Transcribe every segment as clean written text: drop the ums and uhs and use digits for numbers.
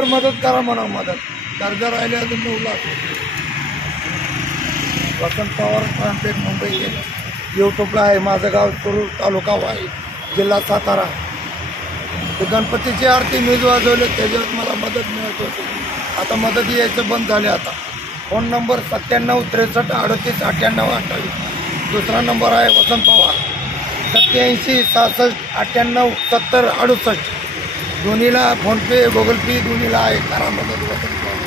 लवकर मदत करा म्हणा. मदत कर्ज राहिले अजून 9 लाख. वसंत पवार ट्रान्सपेट मुंबई यूट्यूबला आहे. माझं गाव कुरूर, तालुका वाई, जिल्हा सातारा. ते गणपतीची आरती मीच वाजवले, त्याच्यावर मला मदत मिळत होती. आता मदत यायचं बंद झाले. आता फोन नंबर 97 63 38 98 28. दुसरा नंबर आहे वसंत पवार 87 66 98 70 68. दोन्हीला फोनपे, गुगल पे दोन्हीला आहे. करा मदत वसंत पवार.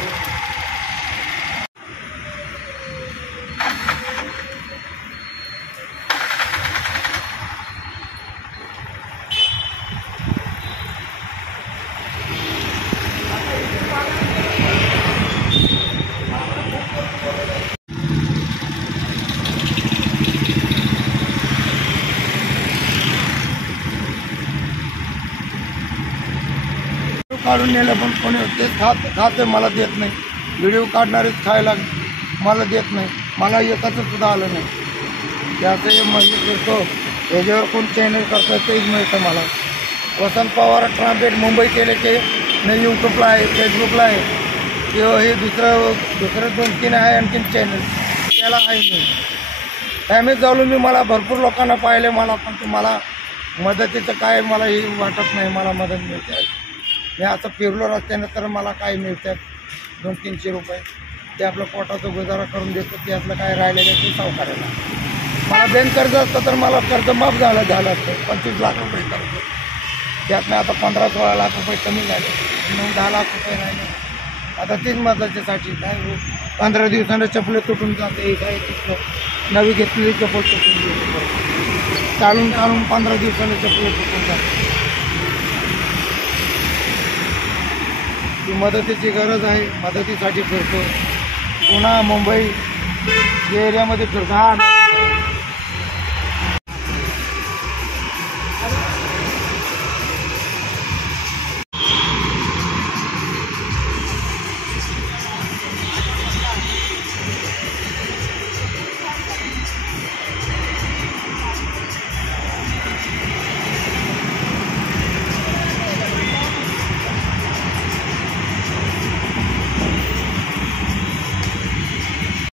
काढून नेलं पण कोणी ते खाते मला देत नाही. व्हिडिओ काढणारेच खायला मला देत नाही. मला एकाचं सुद्धा आलं नाही. त्याचं हे म्हणजे करतो याच्यावर कोण चॅनल करतं तेच मिळतं मला. वसंत पवार ट्रान्सपेट मुंबई केले की नाही. यूट्यूबला आहे, फेसबुकला आहे, किंवा हे दुसरं 2-3 आहे आणखीन चॅनल, त्याला आहे मी. फॅमिली जाऊन मी मला भरपूर लोकांना पाहिले. मला पण ते मला मदतीचं काय मला हे वाटत नाही. मला मदत मिळते. मी असं फिरलो रस्त्यानं तर मला काय मिळतात 200-300 रुपये. ते आपलं पोटाचं गुजारा करून देतो. त्यातलं काय राहिलेलं ते सावकाराला. मला बँक कर्ज असतं तर मला कर्ज माफ झालं असतं. 25 लाख रुपये कर्ज. त्यातनं आता 15-16 लाख रुपये कमी झाले. 9-10 लाख रुपये राहिले. आता तीच मदतीसाठी काय 15 दिवसानं चपले तुटून जाते. काय तिथलं नवी घेतलेली चप्पल तुटून गेली. चालून 15 दिवसानं चपले तुटून जाते. ती मदतीची गरज आहे. मदतीसाठी फिरतो. पुन्हा मुंबई या एरियामध्ये फिरतो.